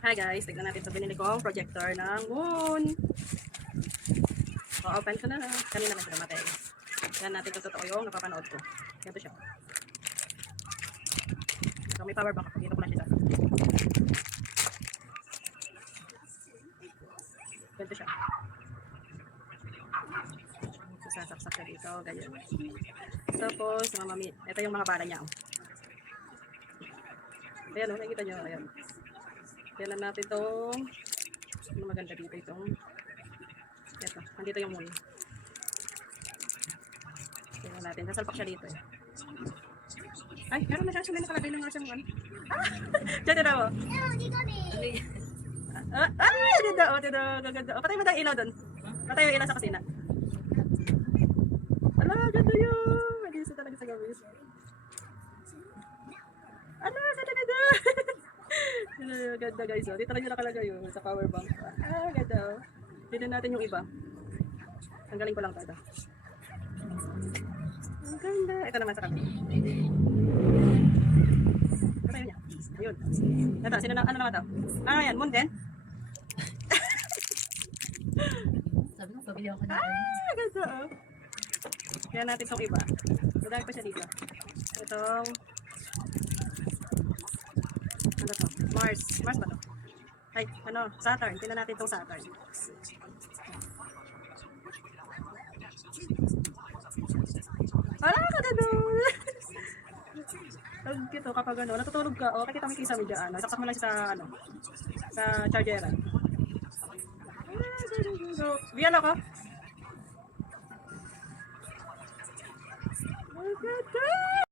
Hi guys, tignan natin ito. Binili kong projector ng Moon. So, open ko na. Kanina lang siya namatay. Yan natin kung totoo yung napapanood ko. Ganito siya. So, may power bank ako. Dito ko lang siya sa. Ganito siya. So, sasaksak siya dito. Ganyan. Tapos, ito yung mga bala niya. Ayan o, nakikita nyo. Ayan. Kailan natin itong ano maganda dito itong ito, nandito yung moon. Kailan natin, sasalpak siya dito eh. Ay, meron na siya, sila nakalagay ng nga siyang ano. Diyan na ako. Ay, ganda, ganda. Patay mo tayo ilaw doon. Patay yung ilaw sa kusina. Ala, ganda yun. Mag-isa talaga sa gawin. Ala, ganda. Ganda guys, oh. Dito lang yung nakalagay yun sa power bank. Ganda, oh. Tignan natin yung iba. Ang galing ko lang ito. Ang ganda. Ito naman sa kami. Ito yun niya. Ayun. Ito, sino na, ano naman ito? Ano yan? Moon din? Sabi ko, pabili ako na. Ganda, oh. Kaya natin itong iba. Madami pa siya dito. Itong ano to? Mars. Mars ba to? Ay, ano? Saturn. Tingnan natin itong Saturn. Ganda! Pag ito, kapag ano, natutulog ka, o kakita mo yung kisame dyan, saksak mo lang siya sa, ano, sa chargeran. So, biyan ako. Ganda!